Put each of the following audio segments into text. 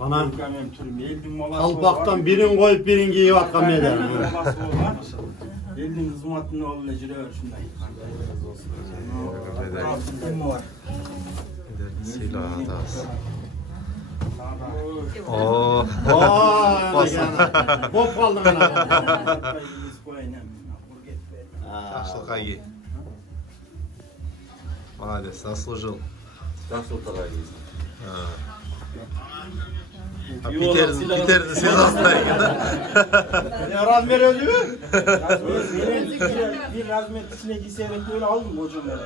Anam kalpaktan birin koyup birin giyip atkan meydan. Eldin hizmetini oğluna jürever şunday. Silah atası. Ooo. Bop kaldın ana. Yaşlı kayı. Молодец, заслужил. Питер'in sezonundayken de. Razmer öldü mü? Bir razmet içine giyserek böyle aldım hocam ben.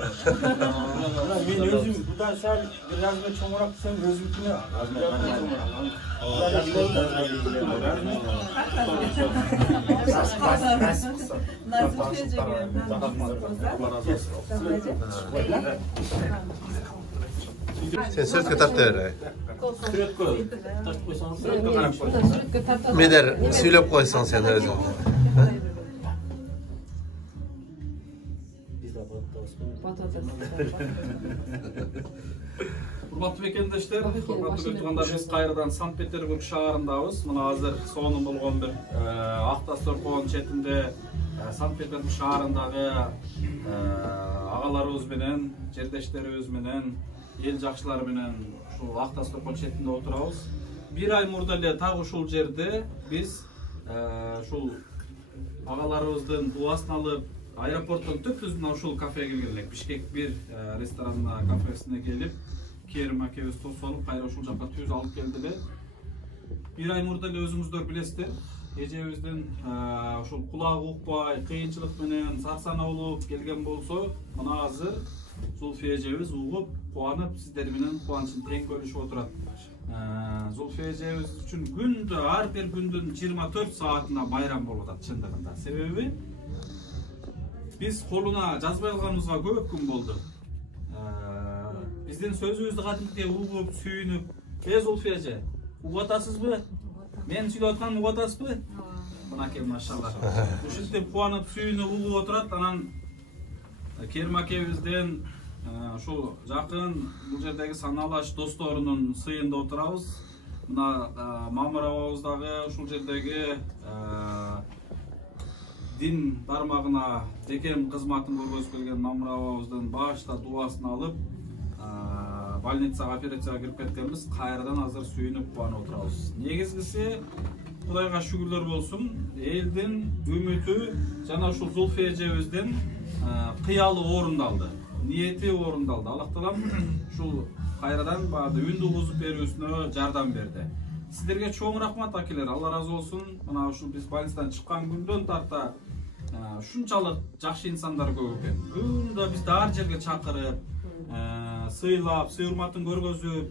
Ben özüm buradan sen bir razmet çoğurak sen özümkine Sen sürtke tarttı. Meder söylep koysan sen özün. Урматтуу мекендештер, урматтуу көрүп биз кайрадан Санкт-Петербург шаарындабыз. Мына азыр сонун болгон бир Ак-Тастөркөн четинде Санкт-Петербург шаарындагы агаларыбыз менен, жердештерибиз менен, эл жакшылар менен ушул Ак-Тастөркөн четинде отурабыз. Bir ay murda эле так ушул жерде биз ушул агаларыбыздын дуасын алып, аэропорттон төпүзүнө ушул кафеге келген элек. Бишкек 1 ресторанына, кафесине келип, Kerim akebіз tosolup, kayra ушул жакка түз алып келдилер. Bir ay murda эле өзүңүздөр билесиздер, эжебиздин ушул кулагы укпай, кыйынчылык менен сарсана болуп келген болсо, мына азыр Зулфия эжебиз угуп, кубанып, сиздер менен кубанычын тең бөлүшүп отурат. Зулфия эжебиз үчүн күндө, ар бир күндүн 24 саатына байрам болуп атат чындыгында. Себеби биз колуна жазбай алганыбызга көп күн болду. Биздин сөзүбүздү кадимкидей угуп, сүйүнүп, Зулфия эже, угуп атасызбы? Мен сүйлөп атканым угуп атасызбы? Мынакей машалла. Ушинтип кубанып, сүйүнүп, угуп отурат. Анан Керим акебизден ушул жакын бул жердеги саналаш досторунун сыйында отурабыз. Мына Мамыр абабыздагы ушул жердеги дин тармагына жеке кызматын көргөзүп келген Мамыр абабыздын башта дуасын алып, больницага, операцияга кирип кеткенбиз. Кайрадан азыр сүйүнүп кубанып отурабыз. Негизгиси Кудайга шүгүрлөр болсун, элдин үмүтү жана ушул Зулфия эжебиздин кыялы орундалды, ниети орундалды. Аллах таалам ушул кайрадан баарды үндү угузуп берүүсүнө жардам берди. Сиздерге чоң рахмат акелер, Алла разы болсун. Мына ушул биз больницадан чыккан күндөн тарта ушунчалык жакшы инсандар көп экен. Күндө бизди ар жерге чакырып, сыйлап, сый урматын көргөзүп,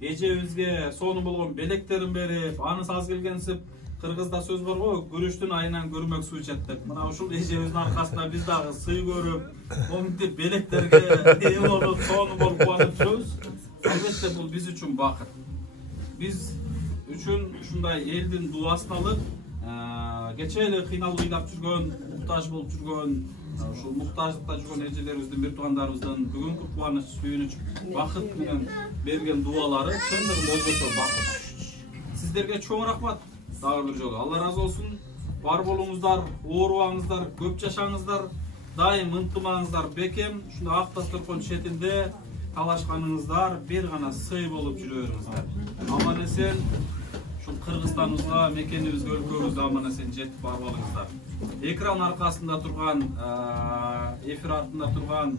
эжебизге сонун болгон белектерин берип, анысы аз келгенсип, Кыргызда сөз бар го, күрүштүн айынан көрмөк суу ичет деп. Мына ушул эжебиздин аркасында биз дагы сый көрүп, монтип белектерге ээ болуп, сонун болуп кубанып жүрөбүз. Албетте бул биз үчүн бакыт. Биз үчүн ушундай элдин дубасын алып, кече эле кыйналып ыйлап жүргөн, муктаж болуп жүргөн, ушул муктаждыкта жүргөн эжелерибиздин, бир туугандарыбыздын бүгүнкү кубаныч, сүйүнүч, бакыт менен берген дуалары чындыгында өзгөчө бакыт. Сиздерге чоң рахмат. Дагы бир жолу Алла разы болсун. Бар болуңуздар, оорубаңыздар, көп жашаңыздар, дайым ынтымагыңыздар бекем. Ушундай Ак-Тастөркөн четинде талашканыңыздар бир гана сый болуп жүрө бериңиздер. Аман эсен ушул Кыргызстаныбызга, мекенибизге, өлкөбүзгө аман эсен жетип барып алыңыздар. Экран аркасында турган, эфир артында турган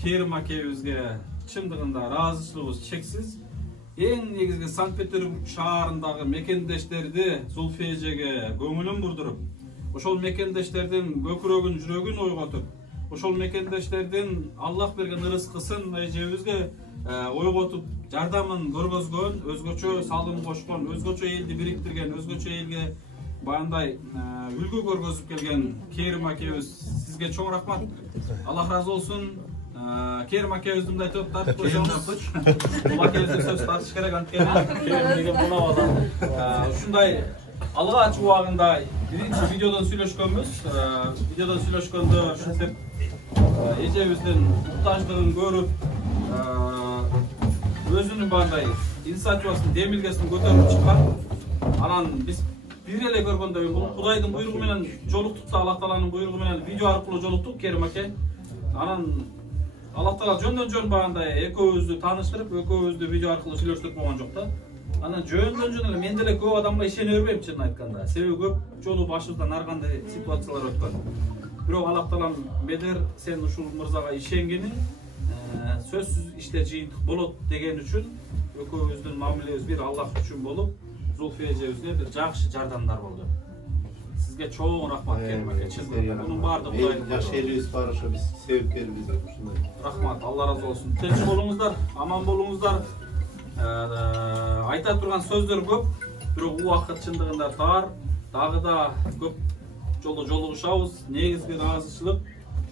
Керим акебизге чындыгында ыраазычылыгыбыз чексиз. Эң негизги Санкт-Петербург шаарындагы мекендештерди Зулфия эжеге көңүлүн бурдуруп, ошол мекендештердин көкүрөгүн, жүрөгүн ойготуп, ошол мекендештердин Аллах берген ырыскысын эжебизге ойготуп, жардамын көргөзгөн, өзгөчө салым кошкон, өзгөчө элди бириктирген, өзгөчө элге баяндай үлгү көргөзүп келген Керим акебиз, сизге чоң рахмат. Аллах разы болсун. Керим акебиздин мындай топ тартып койсоңуз, бул акебиздин сөз тартыш керек анткени Керим деген мунап адам. Ушундай алга ачуу убагында биринчи видеодон сүйлөшкөнбүз. Видеодон сүйлөшкөндө ушинтип эжебиздин муктаждыгын көрүп, өзүнүн бандай инициативасын демилгесин көтөрүп чыккан. Анан биз бир эле көргөндө бул Кудайдын буйругу менен жолуктук да, Аллах Тааланын буйругу менен видео аркылуу жолуктук Керим аке. Анан Аллах Таала жөндөн жөн багандай экөөбүздү тааныштырып, экөөбүздү видео аркылуу сүйлөштүрүп койгон жок да. Анан жөндөн жөн эле мен деле көп адамга ишене бербейм чынын айтканда. Себеби көп жолу башыбыздан ар кандай ситуациялар өткөн. Бирок Аллах Таалам медер сен ушул мырзага ишенгениң сөзсүз иште жыйынтык болот деген үчүн экөөбүздүн мамилебиз бир Аллах үчүн болуп, Зулфия эжебизге бир жакшы жардамдар болду. Сизге чоң рахмат Керим аке. Bunun баардыгы Кудайдын жакшы элибиз бар ошо биз себепкербиз ушундай. Рахмат, Алла разы болсун. Тынч болуңуздар, аман болуңуздар. Айта турган сөздөр көп, бирок убакыт чындыгында тар, дагы да көп жолу жолугушабыз. Негизги ыраазычылык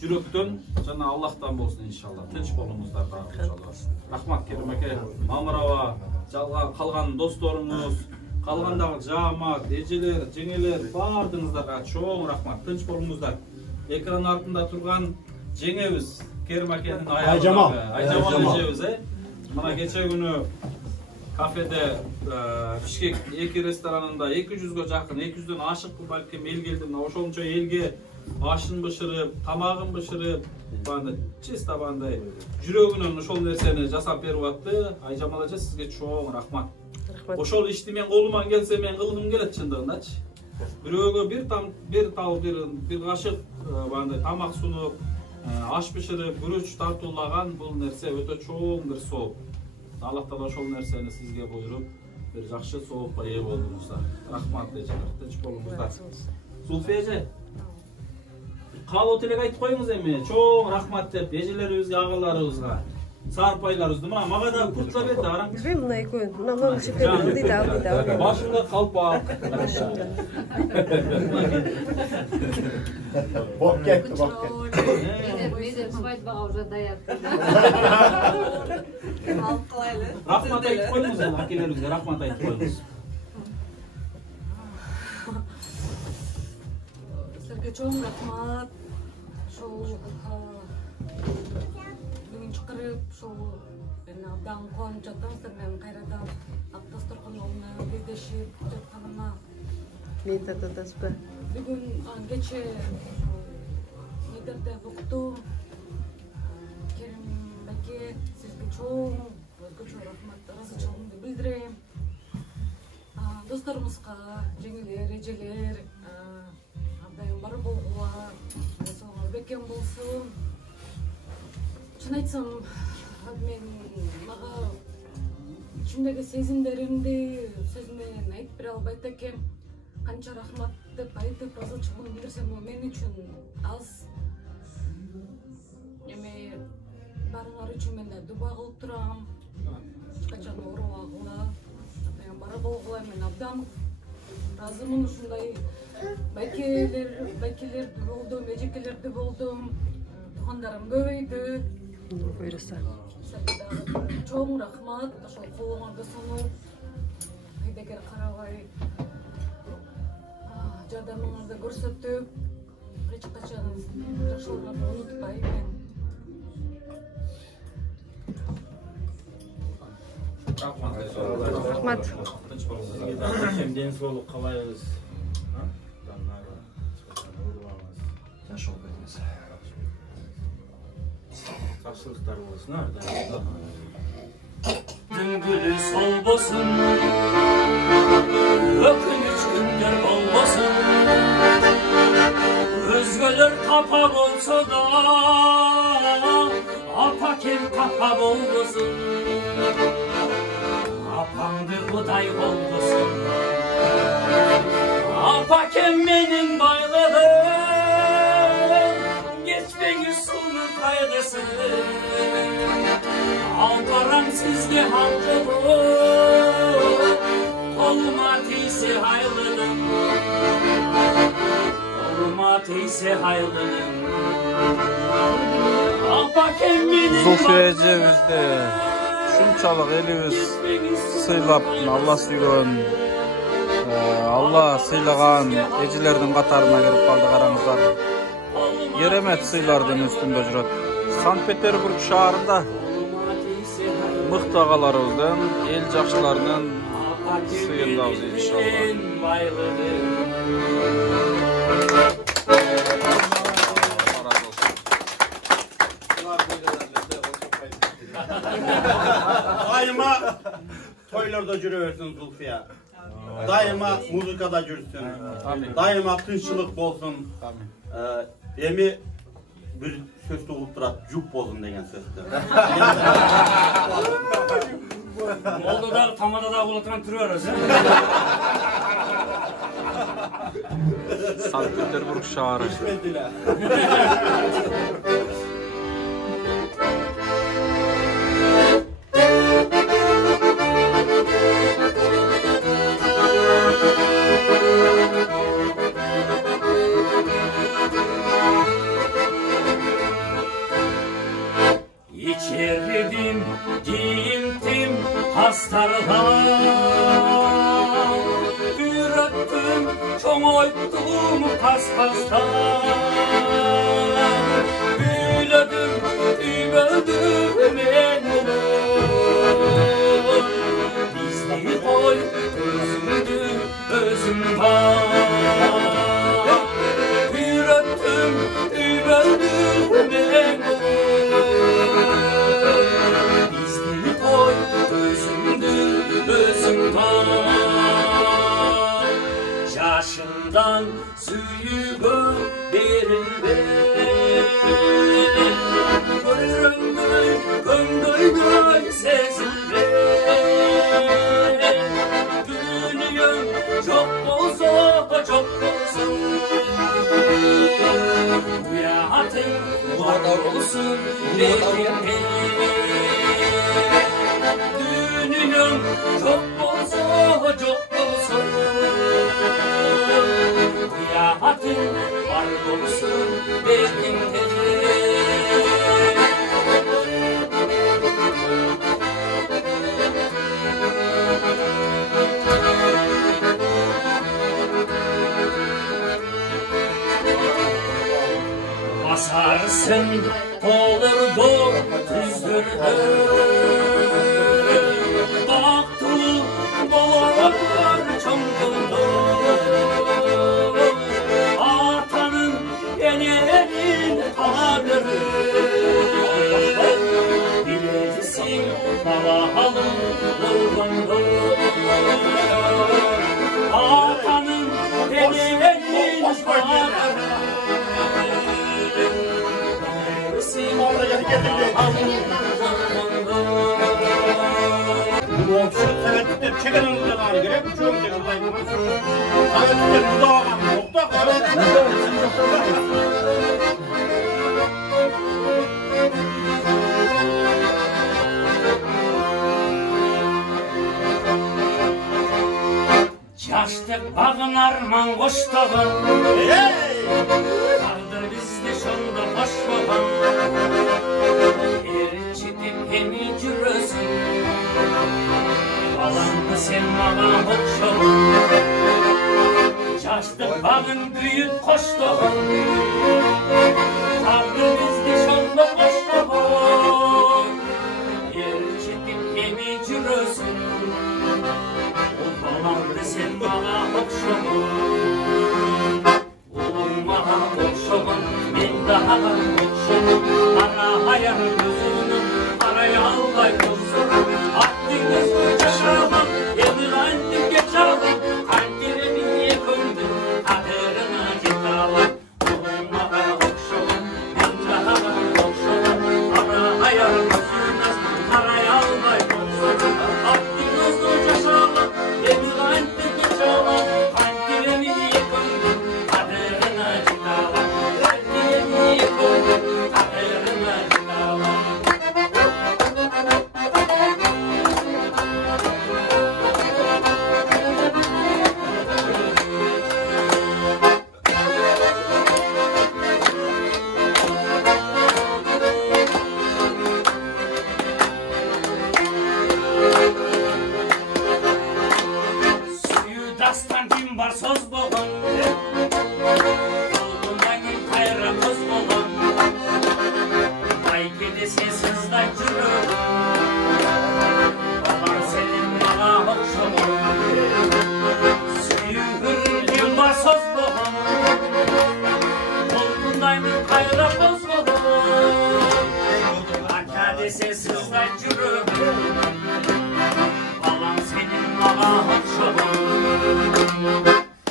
жүрөктөн жана Аллахтан болсун иншалла. Тынч болуңуздар дагы иншалла. Рахмат Керим аке. Мамырова, жалга калган досторуңуз, калгандагы жаамат, эжелер, жеңелер баардыгыңыздарга чоң рахмат. Тынч болуңуздар. Экран артында турган жеңебиз Керим акенин Айжамал эжебиз, Мына кече күнү кафеде Бишкек 2 ресторанында 200га жакын, 200дөн ашык балким эл келди. Мына ошончо элге ашын бышырып, тамагын бышырып, бандай чисто бандай жүрөгүнөн ошол нерсени жасап берип атты. Айжамал эже сизге чоң рахмат. Ошол ишти мен колуман келсе мен кылгым келет чындыгындачы. Бирөөгө бир кашык бандай тамак сунуп, аш бышырып, күрөч тартуулаган бул нерсе өтө чоң бир сооп. Аллах Таала ошол нерсени сизге буйруп, бир жакшы соопко ээ болдуңуздар. Рахмат эжелер, тынч болуңуздар. Зулфия эже, каалоо тилек айтып коюңуз эми. Чоң рахмат деп эжелерибизге, агаларыбызга, саарпайларыбызды. Мына мага да куртка берди, караң. Билбейм, мына экөө, мына мынча алды. Башында калпак. Боп кетти, боп кетти. Медер свадьбага уже даярды. Алып калайлы. Рахмат айтып коюңуз, акелерибизге рахмат айтып коюңуз. Сизге чоң рахмат. Ошол бүгүн чакырып, ошол мен абдан кубанып жатам. Мен кайрадан Аттастыркан уулуна кездешип жатканыма. Мен тататасызбы? Бүгүн кече Медерде уктум. Керим аке, сизге чоң өзгөчө рахмат, ыраазычылыгымды билдирем. Досторубузга, жеңелер, эжелер, абдайым бар болгула, соңуңуз бекем болсун. Чын айтсам, мен мага ичимдеги сезимдеримди сөз менен айтып бере албайт экем. Канча рахмат деп айтып ыраазычылыгымды билдирсем, мен үчүн аз. Эми баарыңар үчүн мен да дуба кылып турам. Качан оорубагыла, абдайым бар болгула, мен абдан ыраазымын. Ушундай байкелерди болдум, эжекелерди болдум. Туугандарым көбөйдү. Буйруса. Чоң рахмат, ошол колуңарды сунуп, айдегер карабай жардамыңарды көрсөтүп, эч качан жакшылыгыңарды унутпайм. Рахмат. Кем ден соолук каалайбыз. Жашоо бериңиз. Жакшылыктар болсун ар дайым. Düngülü solmasın, ökünüç günler olmasın. Özgeler tapa olsa da, apa kim tapa olmasın. Apandı Kuday olmasın. Apa kim benim baylığım, geçmeyi sonu kaydısın. Alparam sizge halkı bu, olma teyse haylıdım, olma teyse haylıdım. Alpa kemmenin Zulfiya эжебизди ушунчалык элибиз сыйлап, Алла сүйгөн, Алла сыйлаган эжелердин катарына кирип калды. Караңыздар, керемет сыйлардын үстүндө жүрөт. Санкт-Петербург шаарында mıқты ағаларыбыздан, ел жақшыларынан сыйындабыз иншалла. Daima toylarda жүрüversin Zulfiya. Daima muzikada жүрsün. Daima tınçılık bolsun. Emi bir söz doğup durat, juk bolsun degen sözді. Moldo'da tamada da bulutran türüyoruz. Sankt Peterburg şahırı. İçerdim, giyindim, hastarlar. Ürettim, çoğalttım, paspaslar. Büyüledim, übeldim, en olur. Bizli koy, özümdü, özüm var. Ürettim, übeldim, en olur. Bizli koy, özümdü, özüm var. Yaşından suyuğu verildi. Körümdü, gömdüydü, sezildi. Dünyam çok olsa, çok olsun. Bu hayatın var olsun, bekirdi. Dünyam çok olsa, çok olsun. Bu hayatın var olsun, bekirdi. Basarsın olurdu tüzdürdü. Baktı babalar çamkıldı. Atanın yenerin kaderi. Bilirsin babalı olgundu. Atanın yenerin kaderi. Bu okşuluk sevetlikler çeken ılgılarına göre bu çoğun tekirlaydı. Sevetlikler bu dağılan nokta kalır. Yaştık bağın arman koştağın. Kaldır bizde şunda baş baban. Erçitip hemi cürösün. Alandı sen bana okşağın. Yaştık bağın büyük koştağın. Kaldır bizde şunda baş baban. Erçitip hemi cürösün. Alandı sen bana okşağın. Olmağa okşağın, ben daha okşağın. Ana hayal gözünün, araya allay kuzurun. Attınız uçağın, emiraydı geçağın. Kalbirimi yıkındı, kaderine gitağın. Sızlayman kayra bozulur Aka dese sızlay yürüp Balam senin bana okşoğun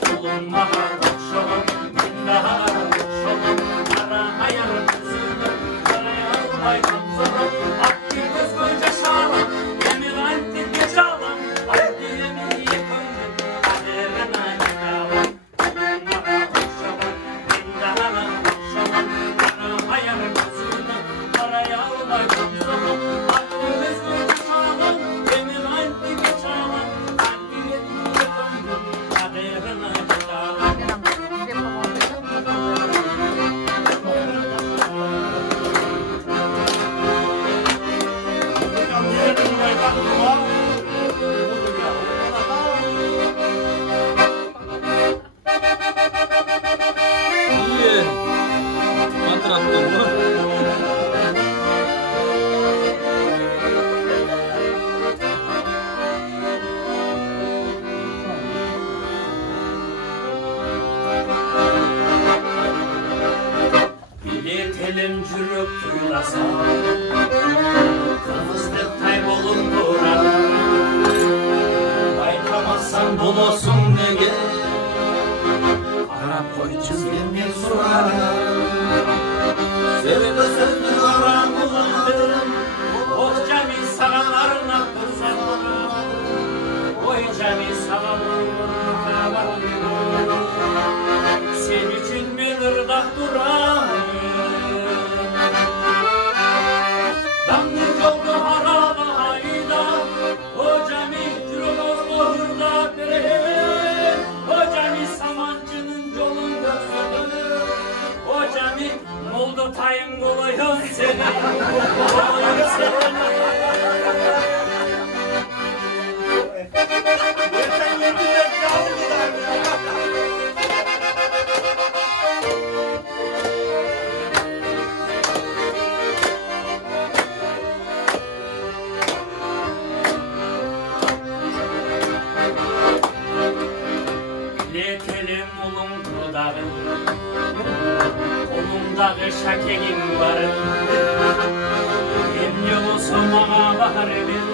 Kolun bana okşoğun Ben daha okşoğun Kara ayar kızını Karaya almay kamzorun Aklı göz koyca şağlan Emir antin geç ağlan Aklı yemin ye koydun Kaderine yıkağlan Kolun bana okşoğun Ben daha okşoğun Kara ayar kızını Karaya almay kamzorun Aklı göz koyca şağlan Emir antin geç ağlan Aklı yemin ye koydun Kaderine yıkağlan İyi. Hatırlattın mı? Bilir telin cürüp duyulasa Kırmızlık kaybolun duran Baytamazsan bulasun nege Arap koyçun senden sorar Sevde sözlü aram ulandım Oh cami sağalarına kırsanlar Oy cami sağalarına Sen için bir ırdak durayım Damlı yolda haraba ayda O cami cüromozlu hırda bere O cami samancının yolun göksünü O cami molda tayın olayım seni Olayım seni Lekelim ulum dudağın Kolumdağı şakelim varın En yolu somağa bahar edin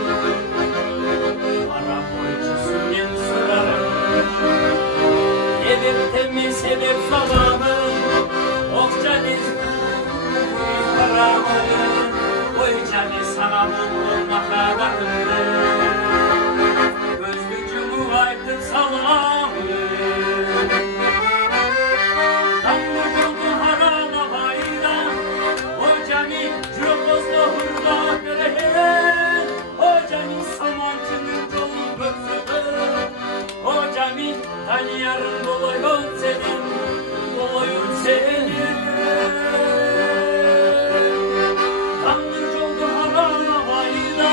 Arap boycusun ben sorarım Ebepte mi sebep zamanın Oh caniz karamın Oy caniz sana bulmakta bakımdır Gözlücümü aydın salamı Damlıcıldı harada hayda O cami cürobozlu hırda göreğin O cami samancının yolun göksüdür O cami tanıyarın dolayın senin Dolayın senin Damlıcıldı harada hayda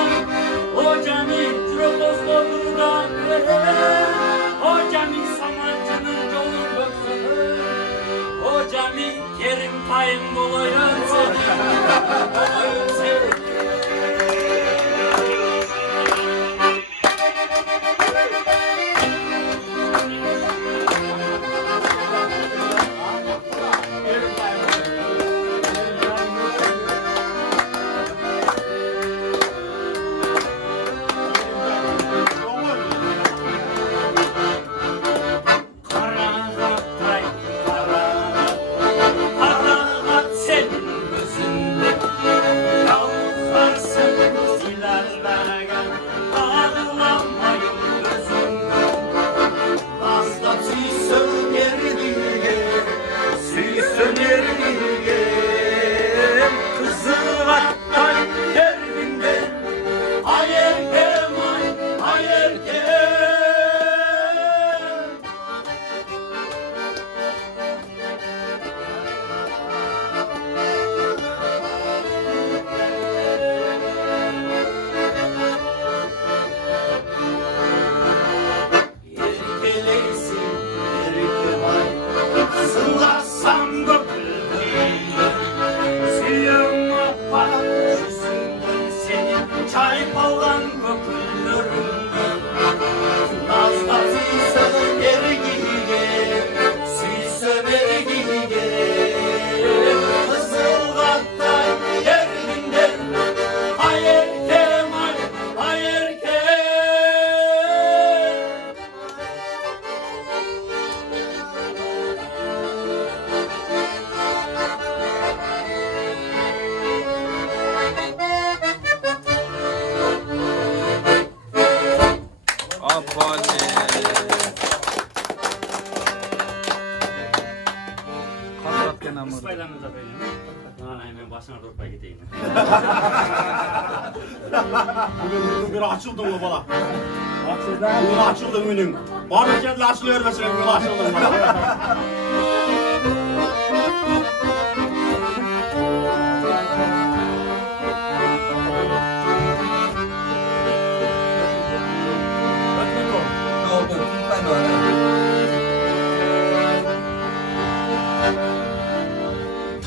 O cami cürobozlu hırda göreğin O cami samancının yolun göksüdür O cami kerim tayın dolayın senin Dolayın senin Karahatay, karahat Karahat senin gözünde Yalnız Ketken amur. Ispaylanı da böyle. Lan hemen başına durpa gideyim. Bugün bir açıldın mı bala? Açıldı. Bugün açıldın günün. Bana kendine açılıyor mesela bugün açıldın bala.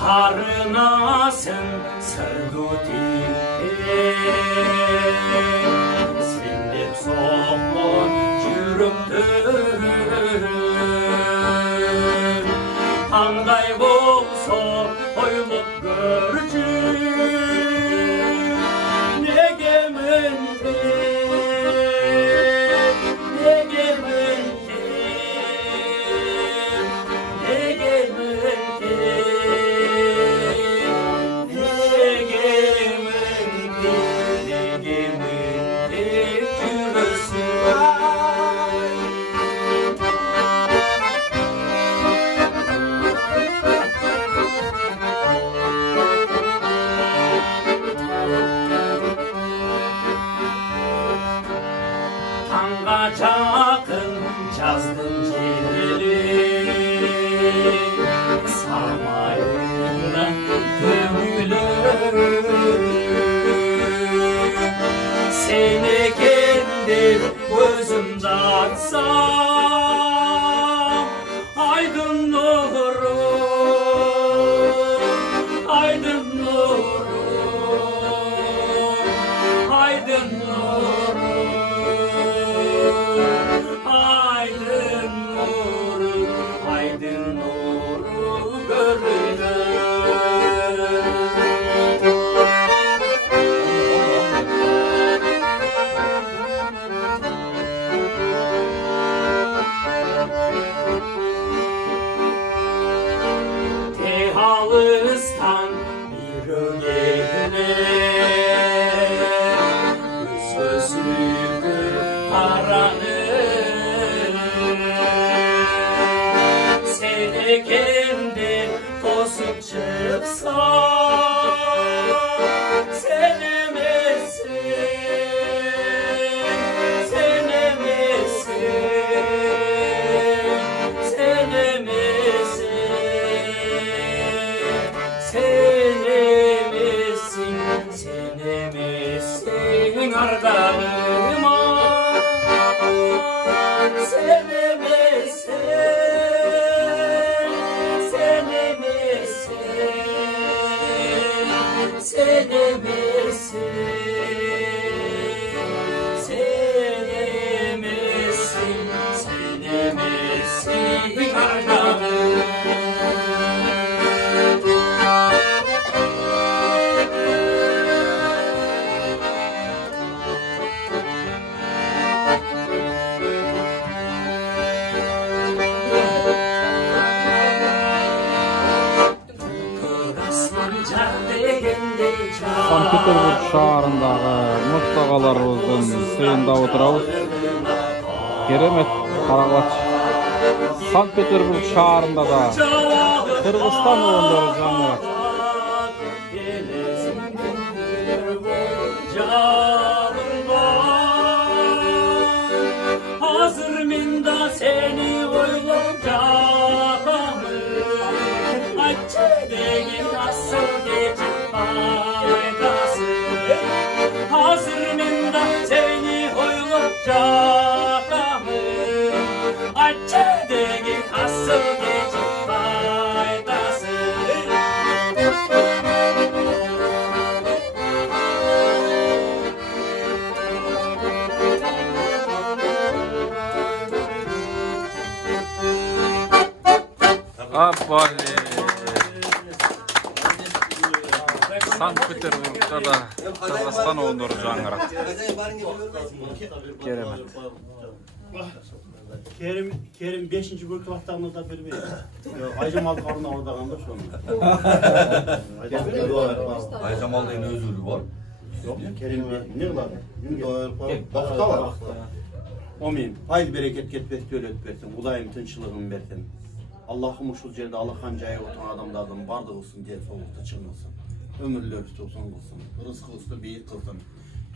Tarınasın sırguti Sindip soğuk yürümdür Handay bolsa oyulup görcü Ne geminti Ne geminti Ne geminti Çakın cazdın ciheli Samayla gömülür Seni kendi gözümde atsam Aydın nuru Aydın nuru Aydın nuru Aydın nuru görünür Tehalıstan bir ögene Sözlükü aranır Seni kendi tosup çıksa Senemesin Senemesin Senemesin Senemesin Senemesin ardarıma Senemesin Senemesin Senemesin Senemesin Senemesin ardarıma Sankt-Peterburg şaharındağı mutlaqalarımızın suyunda oturabız. Keremet Karaglaç. Sankt-Peterburg şaharında da Kırgızstan oyunları canlı. Hazır minda seni oylum canımı Açedegi nasıl geçip faydası Hazır minda seni oylum canımı Açedegi nasıl geçip faydası Abali. Sankt-Peterburg'da da Kırgızstan oyunları canlı. Keremet. Kerim 5. bölük vaktanında bir Aycamal karnına orada kalmış onu. Aycamal deyince özürlü var. Yok Kerim ne var? Vakta var. O miyim? Haydi bereket get bestöl etmesin. Ulayım tınçılığını versin. Allah'ım uşul yerde alakan jayı oturan adamlardan bardı olsun diye soğukta çıkmasın. Ömürler üstü olsun olsun. Rızkı üstü büyük kılsın.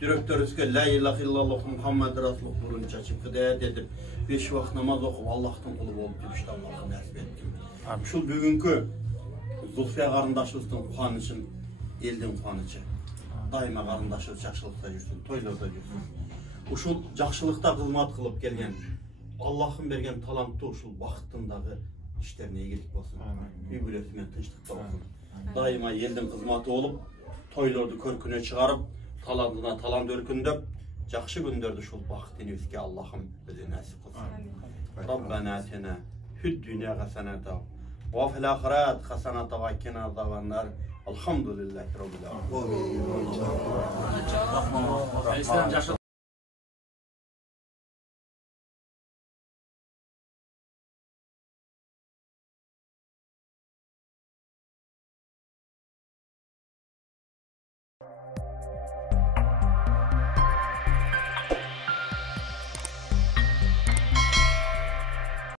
Direktör üstü la ilahe illallah Muhammed Resulullah nurunu çaçıp gıdaya dedim. 5 vakit namaz okup Allah'tan kulu olup işte Allah'a nasip ettim. Şu bugünkü Zulfiye qarındaşlığın kuanıçın, eldin kuanıçı. Daima qarındaşlıq жақшылықta жүрсün, toylarda жүрsün. Uşul жақшылықta қызмат qılıb gelgen, Allah'ın bergen talantı uşul vaqtındağı işlerine iyilik olsun. Übületimen tınçlıkta olsun. Daima eldin қызmatı olup, toylarda körküne çıkarıp, talantına talant örkündöp, жақşı gündörді şul vaqtini üstke Allah'ım bize nasip olsun. Rabbana atina fid dünya hasenata ve fil ahiret hasenata ve qina azabannar. Elhamdülillahi rabbil alamin.